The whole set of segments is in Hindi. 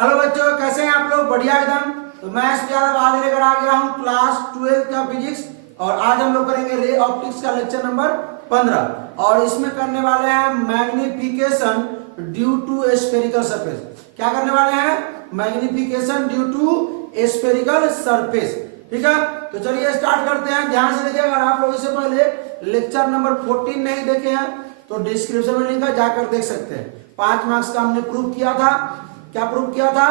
हेलो बच्चों, कैसे हैं आप लोग? बढ़िया एकदम। तो मैं इस यादव आज लेकर आ गया हूँ क्लास 12 का फिजिक्स। और आज हम लोग करेंगे रे ऑप्टिक्स का लेक्चर नंबर 15 और इसमें करने वाले हैं magnification due to spherical surface. क्या करने वाले हैं? Magnification due to spherical surface. ठीक है, तो चलिए स्टार्ट करते हैं। ध्यान से देखिए, अगर आप लोग इससे पहले लेक्चर नंबर 14 नहीं देखे हैं तो डिस्क्रिप्शन में लिंक है, जाकर देख सकते हैं। 5 मार्क्स का हमने प्रूव किया था। क्या प्रूव किया था?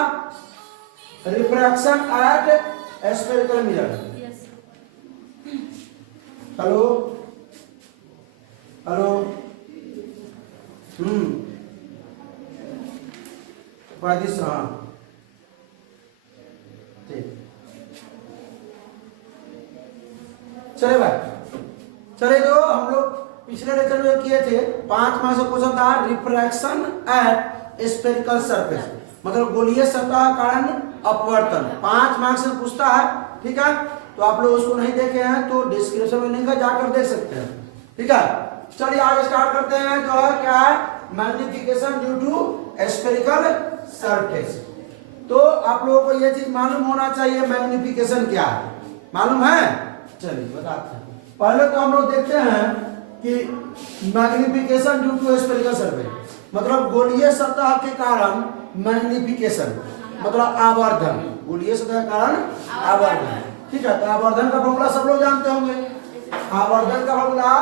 Refraction at spherical mirror. Hello hello वादिस, हाँ ठीक। चले भाई, चले। तो हम लोग पिछले लेक्चर में किए थे 5 मार्क्स का क्वेश्चन था रिफ्रैक्शन एट स्फेरिकल सरफेस, मतलब गोलीय सतह कारण अपवर्तन। 5 मार्क्स में पूछता है। ठीक है, तो आप लोग उसको नहीं देखे हैं तो डिस्क्रिप्शन में लिंक है, जाकर देख सकते हैं। ठीक है, चलिए आगे स्टार्ट करते हैं। जो है क्या है? Magnification due to spherical surface. तो आप लोगों को यह चीज मालूम होना चाहिए, मैग्निफिकेशन क्या है, मालूम है? चलिए बताते हैं। पहले तो हम लोग देखते हैं कि magnification due to spherical surface मतलब गोलीय सतह के कारण मैग्निफिकेशन मतलब आवर्धन। गोलीय सतह के कारण आवर्धन। ठीक है, तो आवर्धन का फॉर्मूला सब लोग जानते होंगे। आवर्धन का फॉर्मूला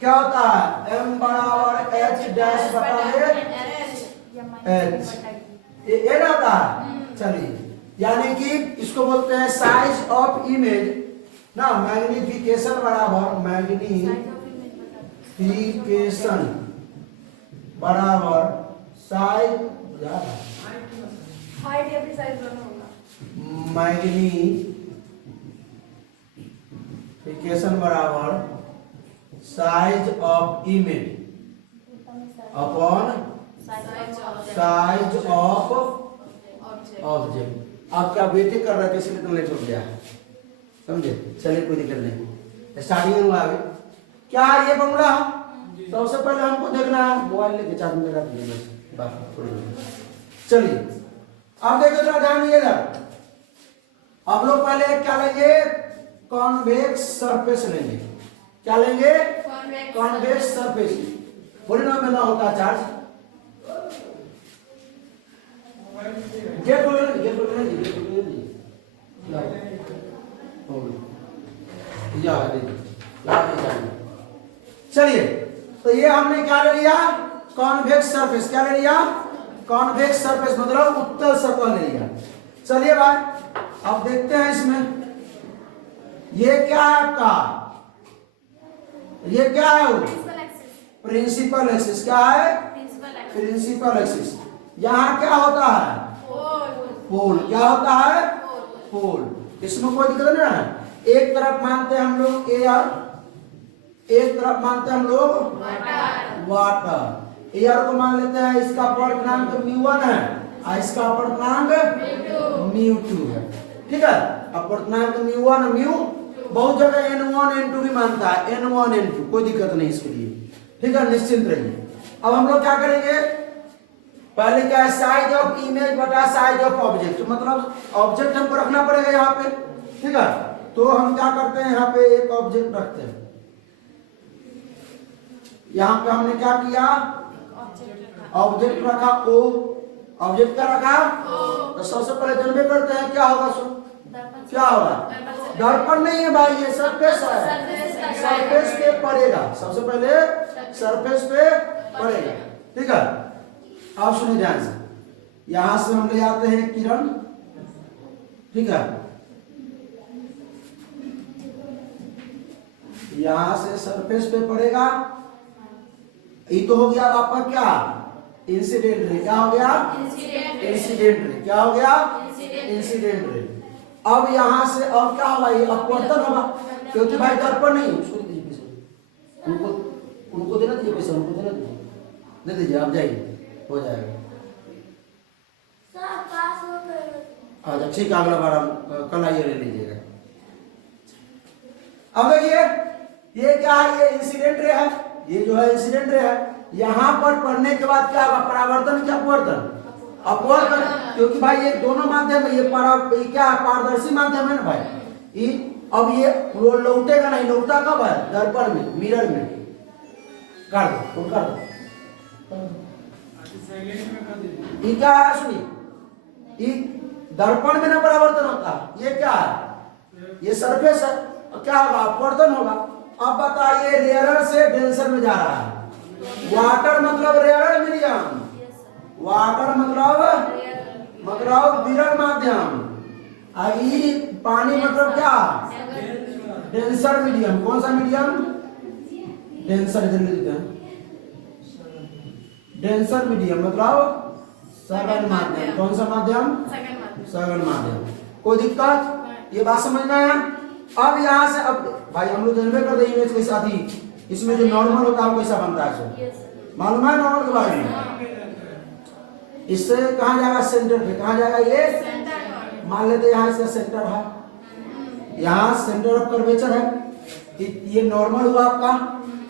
क्या होता है? m बराबर h डैश बटा h। ये रहता है। चलिए, यानी कि इसको बोलते हैं साइज ऑफ इमेज ना। मैग्निफिकेशन बराबर मैग्निफिकेशन बराबर साइज मैग्निफिकेशन बराबर size of image upon size of object. आपका बेटे कर रहा है, इसलिए तो लेट हो गया है, समझे? चलिए, कोई दिक्कत नहीं, स्टार्टिंग में हुआ। क्या है ये फॉर्मूला? सबसे पहले हमको देखना है, मोबाइल लेके चार्ज में लगा दीजिए बस थोड़ी। चलिए अब देखो, जरा ध्यान दीजिएगा। अब लोग पहले क्या लेंगे? कॉन्वेक्स सरफेस लेंगे। क्या लेंगे? Convex surface. पॉलिनॉमियल में ना होता चार्ज। चलिए, तो ये हमने क्या ले लिया? Convex surface. क्या ले लिया? कॉन्वेक्स सरफेस मतलब उत्तल सतह ले लिया। चलिए भाई, अब देखते हैं इसमें ये क्या है आपका। ये क्या है? Principal axis. क्या है? Principal axis. यहाँ क्या होता है? पोल। क्या होता है? पोल। इसमें कोई दिक्कत नहीं है। एक तरफ मानते हैं हम लोग एयर, एक तरफ मानते हैं हम लोग वाटर। एयर को मान लेते हैं, इसका अपवर्तनांक μ1 है और इसका अपवर्तनांक μ2 है। ठीक है, अपवर्तनांक μ1 μ, बहुत जगह n1 n2 भी मानता है, n1 n2, कोई दिक्कत नहीं इसके लिए। ठीक है, निश्चिंत रहिए। अब हम लोग क्या करेंगे? पहले क्या है? साइज ऑफ इमेज बटा साइज ऑफ ऑब्जेक्ट, मतलब ऑब्जेक्ट हमको रखना पड़ेगा यहाँ पे। ठीक है, तो हम क्या करते हैं? यहाँ पे एक ऑब्जेक्ट रखते हैं। यहाँ पे हमने क्या किया? ऑब्जेक्ट रखा O। ऑब्जेक्ट क्या रखा? तो सबसे पहले जनबे करते हैं क्या होगा? सो क्या होगा? दर्पण नहीं है भाई, ये सरफेस है। सरफेस पे पड़ेगा, सबसे पहले सरफेस पे पड़ेगा। ठीक है, आप सुनिए ध्यान से। यहां से हम ले आते हैं किरण। ठीक है, यहां से सरफेस पे पड़ेगा। ये तो हो गया आपका क्या? Incident ray. क्या हो गया? Incident ray. क्या हो गया? Incident ray. अब यहां से अब क्या होगा? ये अपवर्तन होगा, क्योंकि भाई दर्पण नहीं। उसको दीजिए पैसे, उनको देना दीजिए पैसा, उनको देना दीजिए, दे दीजिए, आप जाइए, हो जाएगा। अच्छा ठीक है, अगला बार हम कल आइए ले लीजिएगा। अब देखिए ये क्या है? ये इंसिडेंट रे है, ये जो है इंसिडेंट रे है। यहाँ पर पढ़ने के बाद क्या होगा, परावर्तन क्या अपवर्तन, अपवर्तन, क्योंकि भाई ये दोनों माध्यम है, ये क्या पारदर्शी माध्यम है ना भाई। अब ये वो लौटेगा नहीं, लौटता कब है, दर्पण में, मिरर में। कर दो, कर दो। ये क्या है सुनिए, ये दर्पण में ना परावर्तन होता, ये क्या है, ये सरफेस है, क्या होगा, अपवर्तन होगा। अब बताइए रेयरर से डेंसर में जा रहा है, वाटर मतलब रेयरर मीडियम, वाटर मतलब विरल माध्यम, आई पानी मतलब क्या, डेंसर मीडियम। कौन सा मीडियम, डेंसर, डेंसर मीडियम मतलब सघन माध्यम। कौन सा माध्यम, सघन माध्यम। कोई दिक्कत, ये बात समझना है। अब यहाँ से, अब भाई हम लोग जानबे करते हैं इमेज के साथ ही, इसमें जो नॉर्मल होता है वो कैसा बनता है, मालूम है नॉर्मल के बारे में। इससे कहाँ जाएगा, सेंटर पे, कहाँ जाएगा ये, मान लेते हैं यहाँ इसका सेंटर है, यहाँ सेंटर ऑफ कर्वेचर है, ये नॉर्मल हुआ आपका।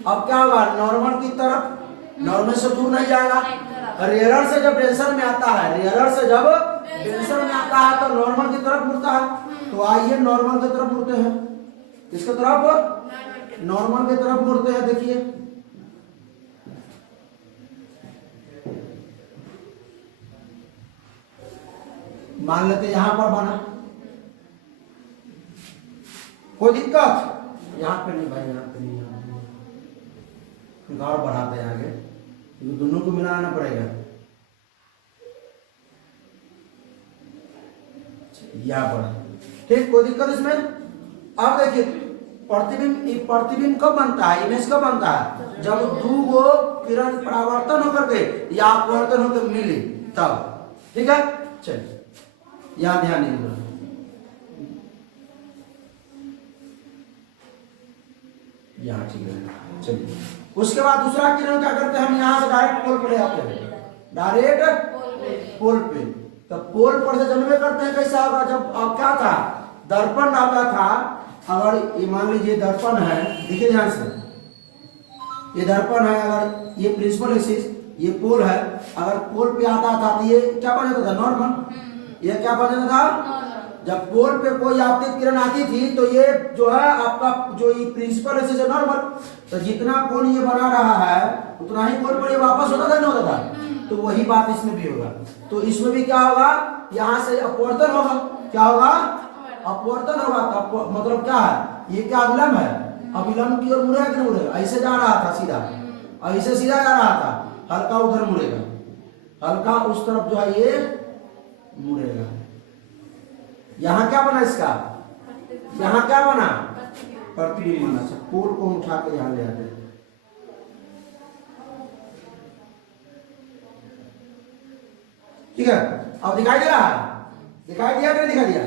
अब क्या होगा, नॉर्मल की तरफ, नॉर्मल से दूर नहीं जाएगा। रेयरर से जब डेंसर में आता है, रेयरर से जब डेंसर में आता है तो नॉर्मल की तरफ मुड़ता है। तो आइए नॉर्मल की तरफ मुड़ते हैं, किसकी तरफ, नॉर्मल की तरफ मुड़ते हैं। देखिए मान लेते यहां पर बना, कोई दिक्कत, यहाँ पे नहीं भाई, यहाँ पे नहीं, और बढ़ाते हैं आगे, क्योंकि दोनों को मिलाना पड़ेगा। यहाँ पर ठीक, कोई दिक्कत इसमें। अब देखिए प्रतिबिंब कब बनता है, इमेज कब बनता है, जब दो गो किरण परावर्तन होकर के या अपवर्तन होकर मिले तब, ठीक है। चलिए यहाँ ध्यान दीजिएगा, यहाँ ठीक है। चलिए उसके बाद दूसरा किरण क्या करते हैं, हम यहाँ से डायरेक्ट पोल पर ले आते हैं, डायरेक्ट पोल पे। तो पोल पर से जन्मे करते हैं, कैसा होगा, जब अब क्या था, दर्पण आता था। अगर ये मान लीजिए दर्पण है, देखिए ध्यान से, ये दर्पण है, अगर ये प्रिंसिपल एक्सिस, ये पोल है, अगर पोल पे आता था तो ये क्या बन जाता था, नॉर्मल। ये क्या बन जाता था, जब पोल पे कोई आपतित किरण आती थी तो ये जो है आपका जो ये प्रिंसिपल एक्सिस है नॉर्मल, तो जितना कोण ये बना रहा है उतना ही कोण पर ये वापस होता था, नहीं होता था। तो वही बात इसमें भी होगा। तो इसमें भी क्या होगा, यहाँ से अपवर्तन होगा, क्या होगा, अपवर्तन होगा। तो मतलब क्या है, ये क्या अविलंब है, अविलंब की ओर मुड़ेगा कि नहीं मुड़ेगा, ऐसे जा रहा था सीधा, ऐसे सीधा जा रहा था, हल्का उधर मुड़ेगा, हल्का उस तरफ जो है ये मुड़ेगा। यहाँ क्या बना इसका, यहाँ क्या बना, प्रतिबिंब बना। अच्छा पोल को उठा के यहाँ ले आते हैं, ठीक है। अब दिखाई दे रहा है, दिखाई दिया नहीं दिखाई दिया,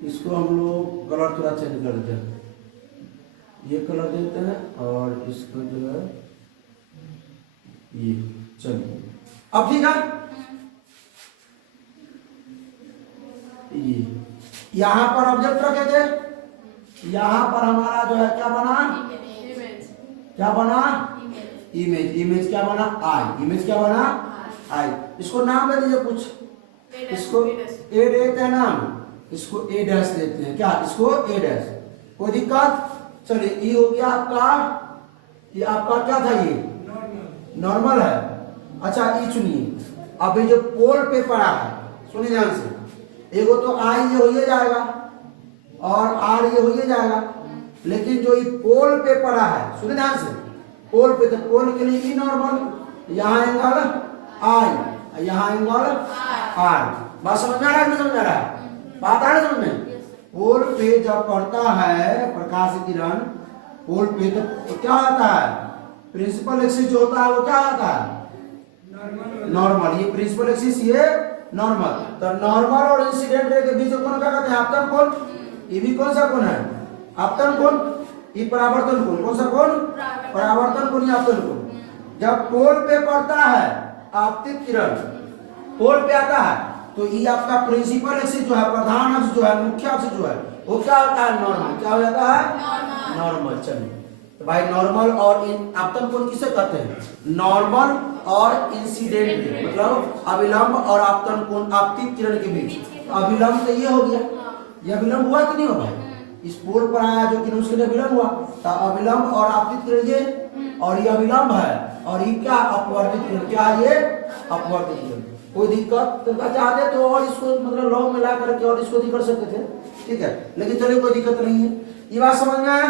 इसको हम लोग कलर थोड़ा चेंज कर देते हैं, ये कलर देते हैं और इसको जो है ये, चलिए अब ठीक है। ये यहाँ पर ऑब्जेक्ट रखे थे, यहाँ पर हमारा जो है क्या बना, क्या बना, इमेज। इमेज क्या बना, आई। इमेज क्या बना, आई। इसको नाम दे दीजिए कुछ, इसको ए देते हैं नाम, इसको ए डैश देते हैं, क्या, इसको ए डैश। कोई दिक्कत, चलिए ये हो गया आपका, ये आपका क्या था, ये नॉर्मल है। अच्छा ये सुनिए, अभी जो पोल पे पड़ा है, सुनिए ध्यान से, एगो तो आई ये हो जाएगा और आर ये हो जाएगा, लेकिन जो ये पोल पे पड़ा है, सुनिए ध्यान से, पोल पे, तो पोल के लिए नॉर्मल, यहाँ एंगल आई, यहाँ एंगल आर। बात समझ में आ रहा है, नहीं समझ में आ रहा है, बात आ रही है समझ में। पोल पे जब पड़ता है प्रकाश किरण, पोल पे तो क्या होता है, प्रिंसिपल एक्सिस जो होता है वो क्या होता है, नॉर्मल। ये प्रिंसिपल एक्सिस, ये नॉर्मल। तो नॉर्मल और इंसिडेंट रे के बीच में कौन क्या कहते हैं, आपतन कोण। ये भी कौन सा कोण है, आपतन कोण। ये परावर्तन कोण, कौन सा कोण, परावर्तन कोण, आपतन कोण। जब पोल पे पड़ता है आपतित किरण, पोल पे आता है, तो ये आपका प्रिंसिपल एक्सिस जो है, प्रधान अक्ष जो है, मुख्य अक्ष जो है, वो क्या होता है, नॉर्मल। क्या हो जाता है, नॉर्मल। चलिए तो भाई नॉर्मल और आपतन कोण किसे कहते हैं? नॉर्मल और इंसिडेंट, मतलब अविलंब और आपतन कोण, आपतित किरण के बीच। अविलंब तो ये हो गया, ये अविलंब हुआ कि नहीं हुआ? इस पोल पर आया जो किरण, उसके लिए अविलंब हुआ। तो अविलंब और आपतित किरण ये, और ये अविलंब है, और ये क्या? अपवर्तित किरण। क्या ये? अपवर्तित किरण। कोई दिक्कत तो चाहते तो और इसको मतलब लॉ मिला करके और इसको भी कर सकते थे, ठीक है, लेकिन चलिए कोई दिक्कत नहीं है। ये बात समझ में आया?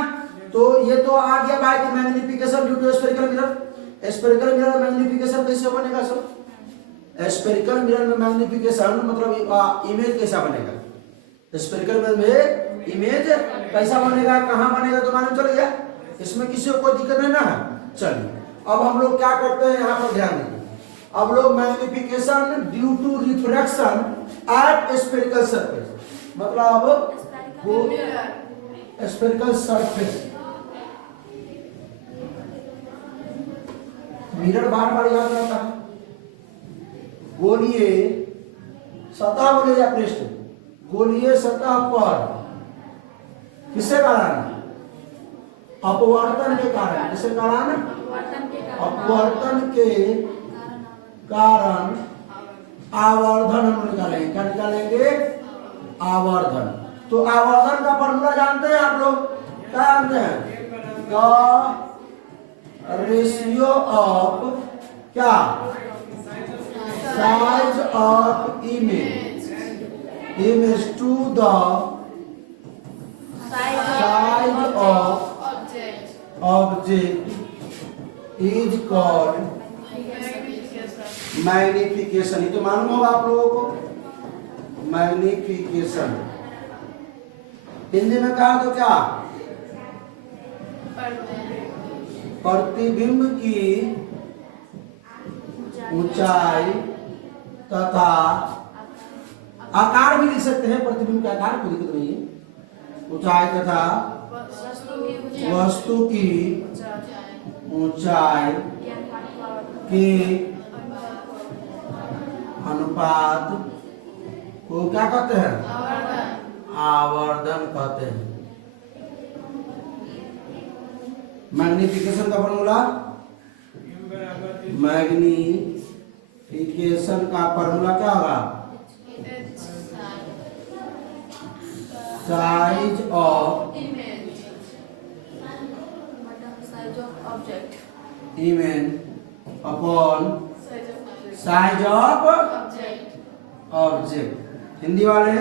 तो ये तो आ गया भाई कि magnification due to spherical mirror. Spherical mirror में मैग्निफिकेशन कैसे बनेगा सर? स्फेरिकल मिरर में मैग्निफिकेशन मतलब इमेज कैसा बनेगा? स्फेरिकल मिरर में इमेज कैसा बनेगा, कहां बनेगा तो मालूम चल गया। इसमें किसी को कोई दिक्कत नहीं ना है। चलिए अब हम लोग क्या करते हैं, यहाँ पर ध्यान दीजिए। अब लोग magnification due to refraction at spherical surface, मतलब स्फेरिकल सरफेस। मिरर बार बार याद रहता है। गोलीय सतह बोले या पृष्ठ, गोलीय सतह पर किसके कारण? अपवर्तन के कारण। किसके कारण? अपवर्तन के कारण आवर्धन हम निकालेंगे। क्या निकालेंगे? आवर्धन। तो आवर्धन का फॉर्मूला जानते हैं आप लोग? क्या जानते हैं? द रेशियो ऑफ क्या? Size of image to the size of object is called magnification. ये तो मालूम होगा आप लोगों को, मैग्निफिकेशन। हिंदी में कहा तो क्या? प्रतिबिंब की ऊंचाई तथा आकार भी लिख सकते हैं, प्रतिबिंब का आकार, कोई दिक्कत नहीं है। ऊंचाई तथा वस्तु की ऊंचाई के अनुपात को क्या कहते हैं? आवर्धन कहते हैं। मैग्निफिकेशन का फॉर्मूला, मैग्निफिकेशन का फॉर्मूला क्या होगा? Size of image upon size of object. Hindi वाले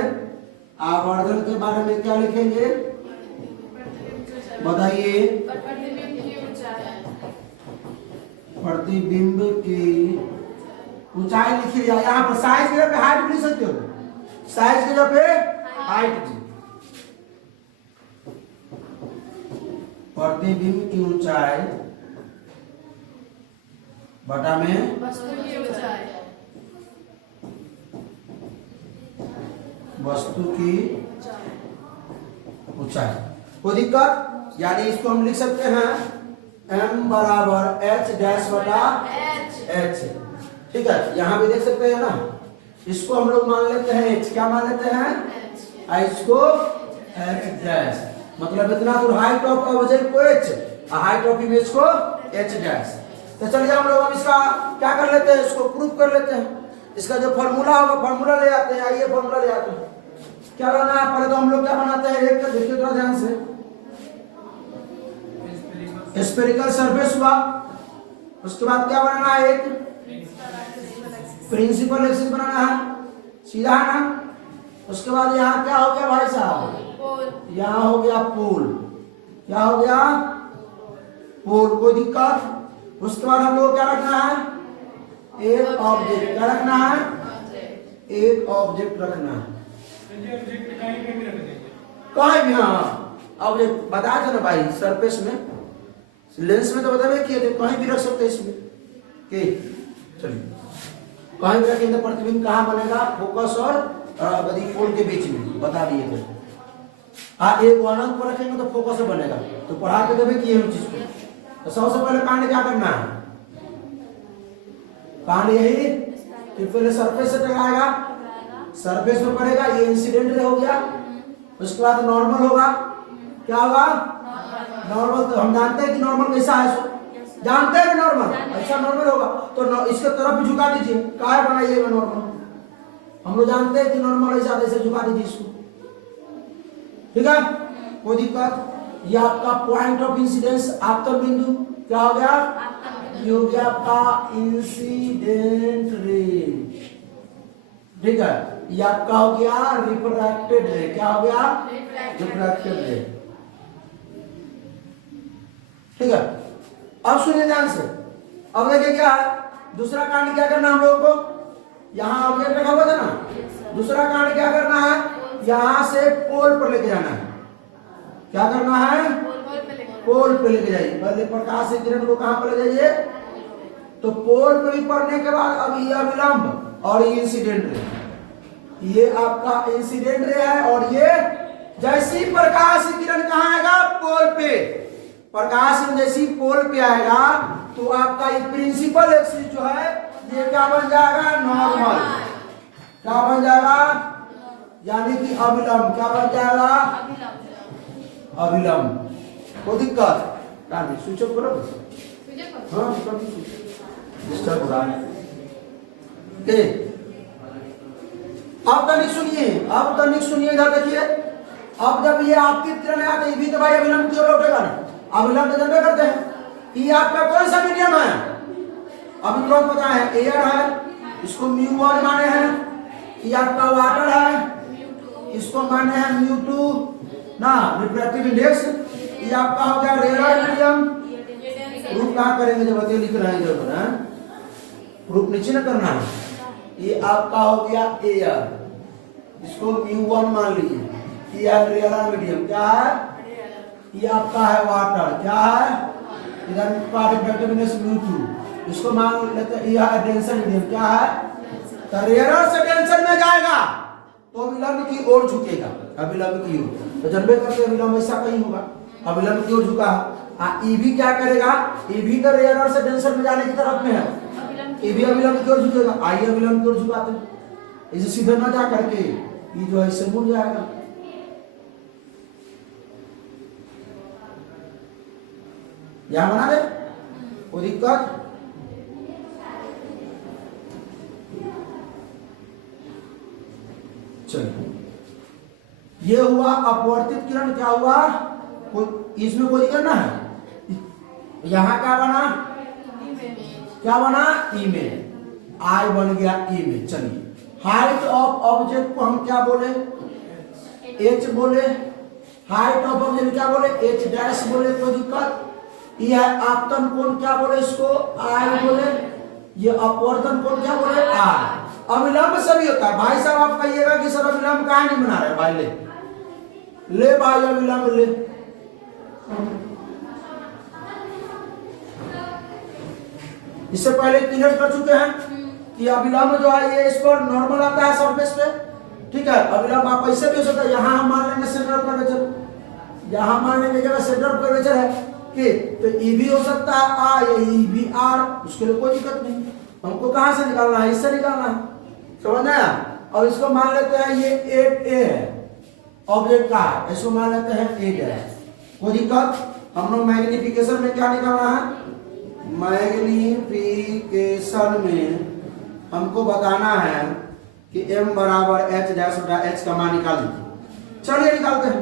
आवर्धन के बारे में क्या लिखेंगे बताइए? प्रतिबिंब की ऊंचाई लिखिए। यहाँ पर साइज के जगह पे हाइट भी लिख सकते हो, साइज के जगह पे हाइट। प्रतिबिंब की ऊंचाई बटा में वस्तु की ऊंचाई। कोई दिक्कत? यानी इसको हम लिख सकते हैं m बराबर h डैश बटा h, ठीक है। यहां भी देख सकते हैं ना, इसको हम लोग मान लेते हैं h। क्या मान लेते हैं? इसको h डैश, मतलब इतना दूर हाइट ऑफ ऑब्जेक्ट को h, हाइट ऑफ इमेज को h डैश। तो चलिए हम लोग अब इसका क्या कर लेते हैं, इसको प्रूफ कर लेते हैं। इसका जो फॉर्मूला होगा फॉर्मूला ले आते हैं। आइए फॉर्मूला ले आते हैं। क्या करना है? पहले तो हम लोग क्या बनाते हैं, एक देखिए थोड़ा ध्यान से। स्फेरिकल सरफेस हुआ, उसके बाद क्या बनाना है? एक प्रिंसिपल एक्सिस बनाना है, सीधा है ना। उसके बाद यहाँ क्या हो गया भाई साहब? यहाँ हो गया पोल। क्या हो गया? पोल। कोई दिक्कत? उसके बाद हम लोग क्या रखना है? एक ऑब्जेक्ट। क्या रखना है? एक ऑब्जेक्ट रखना है। कहीं भी, हाँ ऑब्जेक्ट बताया था ना भाई, सरफेस में, लेंस में तो बतावे किए थे, कहीं भी रख सकते हैं इसमें। चलिए कहीं भी रखेंगे, प्रतिबिंब कहाँ बनेगा? फोकस और पोल के बीच में बता दिए थे। एक अनंत पर रखेंगे तो फोकस बनेगा। तो पढ़ा के देवे किए हम चीज को। तो सबसे पहले कांड क्या करना है? कांड यही कि पहले सरफेस से टकराएगा, सरफेस में पड़ेगा, ये इंसिडेंट हो गया। उसके बाद नॉर्मल होगा। क्या होगा? नॉर्मल तो हम जानते हैं कि नॉर्मल कैसा है, जानते हैं नॉर्मल ऐसा नॉर्मल होगा तो इसके तरफ भी झुका दीजिए, काहे बनाइएगा नॉर्मल, हम लोग जानते हैं कि नॉर्मल ऐसा ऐसे झुका दीजिए इसको, ठीक है, कोई दिक्कत। ये आपका पॉइंट ऑफ इंसिडेंस आपतन बिंदु क्या हो गया, ये हो गया आपका इंसिडेंट रे, ठीक है, ये आपका हो गया रिफ्रैक्टेड रे, क्या हो गया, रिफ्रैक्टेड रे, ठीक है। अब सुनिए ध्यान से, अब देखिए क्या है, दूसरा कांड क्या करना हम लोगों को, यहां ऑब्जेक्ट रखा हुआ था ना, दूसरा कांड क्या करना है, यहां से पोल पर लेके जाना है, क्या करना है, पोल पे लेके जाइए, पहले प्रकाश से किरण को कहां पर ले जाइए, तो पोल पे भी पढ़ने के बाद अब ये अविलंब और ये इंसिडेंट रे, ये आपका इंसिडेंट रे है, और ये जैसी प्रकाश किरण कहां आएगा, पोल पे, प्रकाश जैसी पोल पे आएगा तो आपका ये प्रिंसिपल एक्सिस जो है ये क्या बन जाएगा, नॉर्मल, क्या बन जाएगा, यानी कि अविलंब, क्या बन जाएगा, अविलंब, कोई दिक्कत, स्विच ऑफ करो, हाँ डिस्टर्ब हो रहा है। अब तनिक सुनिए, अब तनिक सुनिए, इधर देखिए, अब जब ये आपकी किरण है तो ये भी तो भाई अविलंब की ओर लौटेगा ना, अविलंब तो जानते करते हैं, ये आपका कौन सा मीडियम है, अभी तुरंत पता है, एयर है, इसको μ1 माने हैं, ये आपका वाटर है, इसको माने हैं μ2 ना, रिफ्रैक्टिव इंडेक्स, ये आपका हो गया रेयर मीडियम, प्रूफ कहाँ करेंगे जब अति लिख रहे हैं, जब है प्रूफ नीचे ना करना है, ये आपका हो गया एयर, इसको μ1 मान लीजिए, ये है रेयर मीडियम, क्या है, ये आपका है वाटर, क्या है, इधर का रिफ्रैक्टिव इंडेक्स μ2, इसको मान लेते हैं, यह है डेंसर मीडियम, क्या है, तो रेयर से डेंसर में जाएगा तो अविलंब की ओर झुकेगा, अविलंब की ओर, तो जनबे करते अविलंब ऐसा कहीं होगा, अविलंब की ओर झुका, ई भी क्या करेगा, ई भी तो रेयर से डेंसर में जाने की तरफ में है, ये भी अविलंब की ओर झुकेगा, आइए अविलंब की ओर झुकाते हैं, इसे सीधे ना जा करके ये जो है इससे मुड़ जाएगा, यहां बना दे, कोई दिक्कत, चलिए ये हुआ अपवर्तित किरण, क्या हुआ, इसमें कोई करना है, यहां क्या बना, क्या बना, ई में, आई बन गया ई में, चलिए हाइट ऑफ ऑब्जेक्ट को हम क्या बोले, एच बोले, हाइट ऑफ ऑब्जेक्ट क्या बोले, एच डैश बोले, कोई दिक्कत, यह आपतन कोण क्या बोले, इसको आई बोले, ये अपवर्तन कोण क्या बोले, आर, अविलंब सभी होता है, भाई साहब आप कहिएगा कि सर अविलंब कहाँ नहीं बना रहे, भाई ले भाई अविलंब ले, इससे पहले क्लियर कर चुके हैं कि अविलंब जो है ये इस पर नॉर्मल आता है सरफेस पे, ठीक है, अविलंब आप ऐसे भी हो सकता है, यहां हम मान लेंगे सेंटर ऑफ कर्वेचर, यहां मान लेंगे जगह सेंटर ऑफ कर्वेचर है कि तो ई भी हो सकता है आ, या ई भी आर, उसके लिए कोई दिक्कत नहीं, हमको कहां से निकालना है, इससे निकालना है, समझ आया। अब इसको मान लेते हैं ये 8a है, ऑब्जेक्ट का है, इसको मान लेते हैं 8 है, कोई दिक्कत, हम लोग मैग्निफिकेशन में क्या निकालना है, मैग्निफिकेशन में हमको बताना है कि m बराबर h डैश बटा h का मान निकाल दीजिए, चलिए निकालते हैं।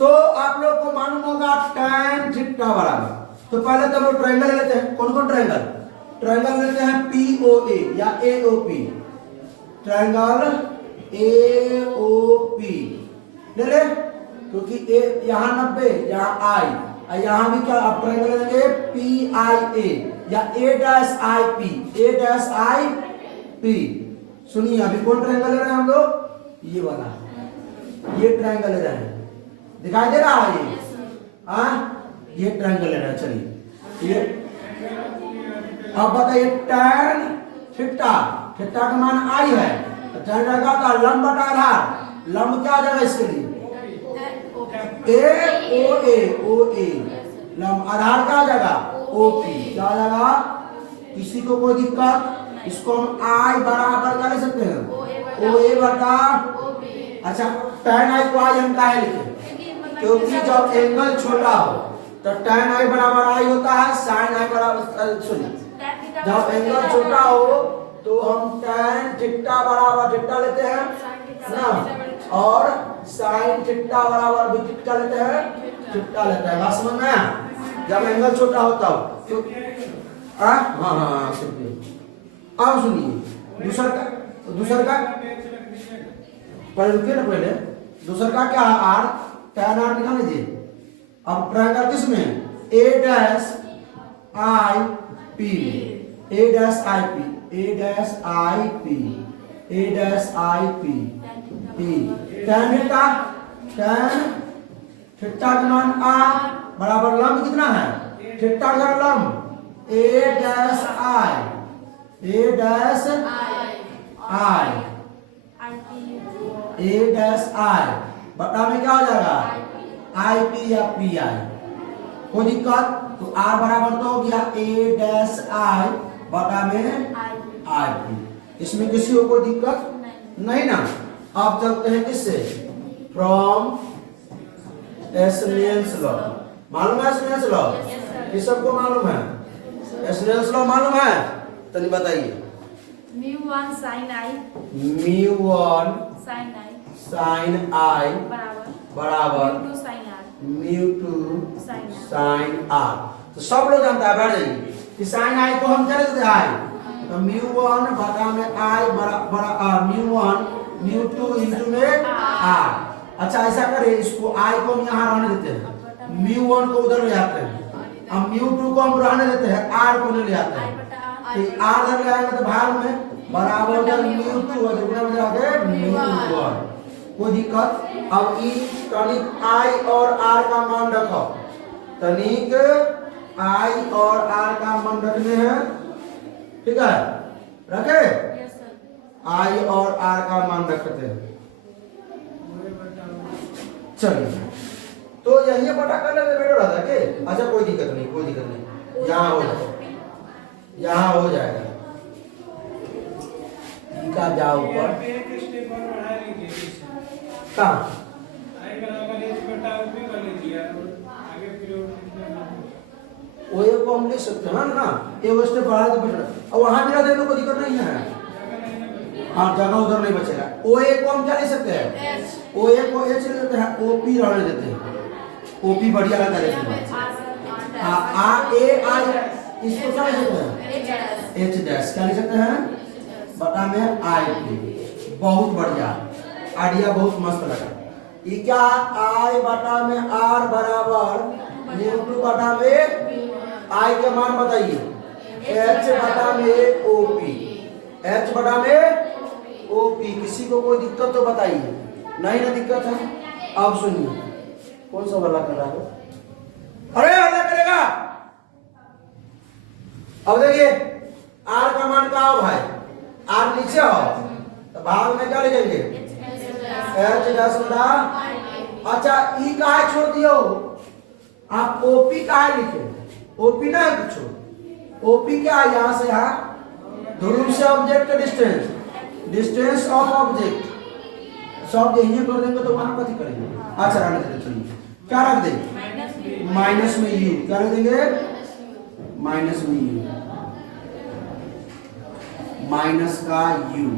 तो आप लोग को मालूम होगा tan थीटा बराबर, तो पहले तो हम लोग ट्रायंगल लेते हैं, कौन कौन ट्रायंगल, ट्रायंगल लेते हैं POA या AOP, ट्रायंगल AOP ले ले, क्योंकि ए यहाँ 90, यहाँ I, यहाँ भी क्या आप ट्रायंगल लेंगे PIA या A'IP, सुनिए अभी कौन ट्रायंगल ले रहे हैं हम लोग, ये वाला, ये ट्रायंगल ले रहे हैं, दिखाई दे रहा है ये, ये ट्रायंगल ले रहे हैं, चलिए ये अब बताइए tan थीटा, थीटा का मान I है, tan रहेगा तो लंब बटा आधार, लंब क्या आ जाएगा इसके लिए OA, लंब आधार क्या आ जाएगा OP, क्या आ जाएगा, किसी को कोई दिक्कत, इसको हम I बराबर क्या ले सकते हैं OA बटा, अच्छा tan I को I हम क्या है लिखे, क्योंकि जब एंगल छोटा हो तो tan i बराबर i होता है, sin i बराबर सॉरी जब एंगल छोटा हो तो हम tan थीटा बराबर थीटा लेते हैं ना, और sin थीटा बराबर भी थीटा लेते हैं, थीटा लेते हैं। बात समझ में आया? जब एंगल छोटा होता हो तो हाँ हाँ हाँ सुनिए, अब सुनिए दूसर का पहले रुकिए ना, पहले दूसर का क्या है r, tan r निकाल लीजिए। अब ट्रायंगल किस में a dash i p, a dash i p, a dash i p, a dash i p, p tan theta, tan theta का मान r बराबर लंब कितना है, थीटा का लंब a dash i, a dash i, a dash i बटा में क्या हो जाएगा आई पी या पी आई, कोई दिक्कत? तो r बराबर तो हो गया a डैश i बटा में आई पी, इसमें किसी को कोई दिक्कत नहीं ना। आप चलते हैं किससे, फ्रॉम स्नेल्स लॉ। मालूम है स्नेल्स लॉ? किस सबको मालूम है स्नेल्स लॉ? मालूम है तो नहीं बताइए। μ1 sin i, μ1 sin i sin i बराबर μ2 sin r, μ2 sin r। sin r। तो सब लोग जानता है, बैठ जाइए कि sin i को हम क्या लिखते हैं i, तो μ1 बटा में i बराबर μ1 μ2 इनटू में r। अच्छा ऐसा करें, इसको i को हम यहाँ रहने देते हैं, μ1 को उधर ले आते हैं, अब μ2 को हम रहने देते हैं, r को ले आते हैं, तो r इधर ले आएंगे तो भाग में बराबर हो जाएगा μ2 और दुगना में जाके μ1, कोई दिक्कत? अब ई तनिक i और r का मान रखो, तनिक i और r का मान रखने हैं, ठीक है? रखे i और r का मान रखते हैं। चलिए तो यही पता कर लेते बेटा रहा था कि अच्छा कोई दिक्कत नहीं, कोई दिक्कत नहीं, यहाँ हो जाएगा, यहाँ हो जाएगा। का जाओ ऊपर कहाँ वो ये को हम लिख सकते हैं ना, ये स्टेप बढ़ा तो बेटा, और वहां भी रहते को दिक्कत नहीं है। हाँ जगह उधर नहीं बचेगा। ओ ए को हम क्या ले सकते हैं, ओ ए को एच ले देते हैं, ओ पी रहने देते हैं, ओ पी बढ़िया रहता है। आ ए आई इसको क्या ले सकते हैं, एच डैश क्या ले सकते हैं बता में आई पी, बहुत बढ़िया आइडिया, बहुत मस्त लगा। ये क्या आई बटा में आर बराबर न्यूटन बटा में आई के मान बताइए, एच बटा में ओपी, एच बटा में ओपी। किसी को कोई दिक्कत तो बताइए, नहीं ना दिक्कत है? अब सुनिए कौन सा वाला कर रहा है, अरे हल्ला करेगा। अब देखिए आर का मान क्या हो भाई, आर नीचे हो तो भाग में क्या लिखेंगे एच डैश बटा, अच्छा ई का है छोड़ दियो, आप ओपी का है लिखे, ओपी ना है कुछ, ओपी क्या है यहाँ से यहाँ ध्रुव से ऑब्जेक्ट का डिस्टेंस, डिस्टेंस ऑफ ऑब्जेक्ट, सब यही कर देंगे तो वहां कथी करेंगे। अच्छा रहने देते, चलिए क्या रख देंगे माइनस में यू, क्या रख देंगे माइनस में यू, माइनस का यू,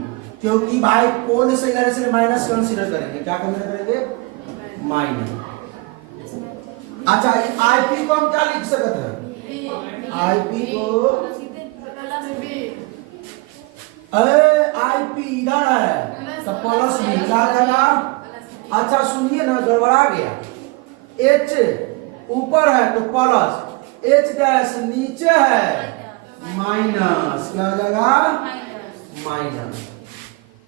क्योंकि भाई कौन से इधर से माइनस कंसीडर करेंगे, क्या कंसीडर करेंगे माइनस। अच्छा आईपी को हम क्या लिख सकते हैं, आईपी को अरे आईपी इधर है तो प्लस भी क्या आ जाएगा। अच्छा सुनिए ना गड़बड़ा गया, एच ऊपर है तो प्लस, एच डैश नीचे है माइनस, क्या हो जाएगा माइनस।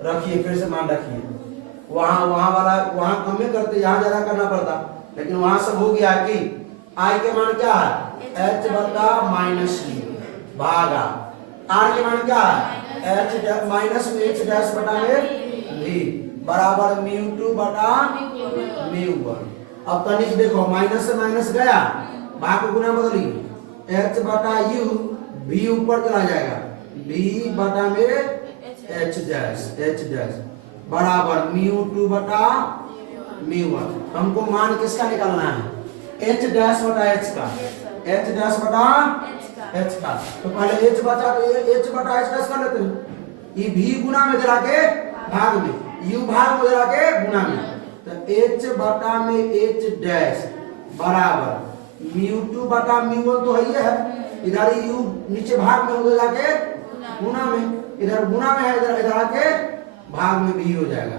रखिए फिर से मान रखिए, वहां वाला वहां कम करते, यहाँ ज्यादा करना पड़ता, लेकिन वहां सब हो गया कि आई के मान क्या है एच बटा माइनस भागा, आर के मान क्या है एच माइनस में एच डैश बटा में वी बराबर म्यू टू बटा म्यू वन। अब तनिक देखो माइनस से माइनस गया, भाग को गुना बदली, एच बटा यू भी ऊपर चला जाएगा, बी बटा में एच डैश बराबर म्यू टू बटा μ1। हमको मान किसका निकालना है? h डैश बटा h का, h डैश बटा h का। तो पहले h बचा तो h बटा h डैश कर लेते हैं। ये भी गुना में दे के भाग में, u भाग में दे के गुना में, तो h बटा में h डैश बराबर μ2 बटा μ1 तो है, इधर u नीचे भाग में उधर जाके गुना में, इधर गुना में है, इधर आके भाग में भी हो जाएगा।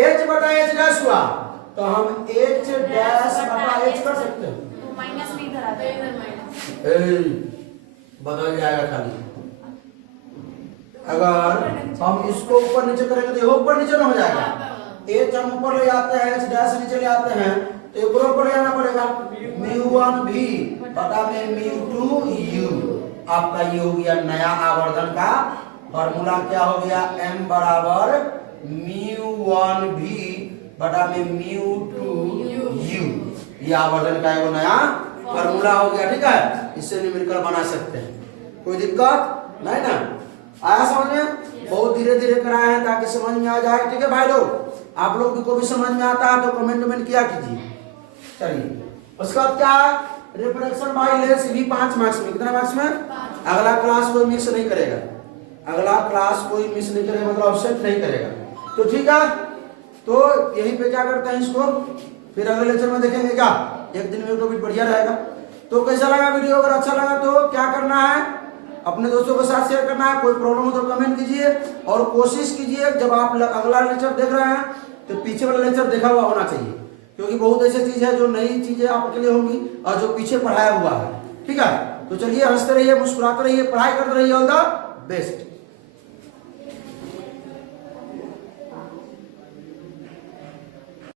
h बटा h डैश हुआ तो हम h डैश बटा h कर सकते हैं, तो माइनस में इधर आता है, इधर माइनस बदल जाएगा खाली। अगर हम इसको ऊपर नीचे करेंगे तो ये ऊपर नीचे ना हो जाएगा। h हम ऊपर ले जाते हैं, h डैश नीचे ले आते हैं, तो ये ऊपर ले जाना पड़ेगा। μ1 भी बटा में μ2 u। आपका ये हो गया नया आवर्धन का फॉर्मूला। क्या हो गया? m बराबर μ1 भी बटा में μ2 u। ये आवर्धन का वो नया फॉर्मूला हो गया। ठीक है, इससे न्यूमेरिकल बना सकते हैं, कोई दिक्कत नहीं ना। आया समझ में? बहुत धीरे धीरे कराए हैं ताकि समझ में आ जाए। ठीक है भाई लोग, आप लोग को भी समझ में आता है तो कमेंट किया कीजिए। चलिए उसके बाद क्या? रिफ्रैक्शन बाय लेंस भी 5 मार्क्स में। कितना मार्क्स में? अगला क्लास कोई मिस नहीं करेगा, अगला क्लास कोई मिस नहीं करेगा, मतलब अब्सेंट नहीं करेगा। तो ठीक है, तो यहीं पे क्या करते हैं इसको, फिर अगले लेक्चर में देखेंगे। क्या एक दिन में टॉपिक बढ़िया रहेगा। तो कैसा लगा वीडियो? अगर अच्छा लगा तो क्या करना है? अपने दोस्तों के साथ शेयर करना है। कोई प्रॉब्लम हो तो कमेंट कीजिए और कोशिश कीजिए जब आप अगला लेक्चर देख रहे हैं तो पीछे वाला लेक्चर देखा हुआ होना चाहिए, क्योंकि बहुत ऐसी चीज है जो नई चीजें आपके लिए होंगी और जो पीछे पढ़ाया हुआ है। ठीक है, तो चलिए हंसते रहिए, मुस्कुराते रहिए, पढ़ाई करते रहिए। All the best.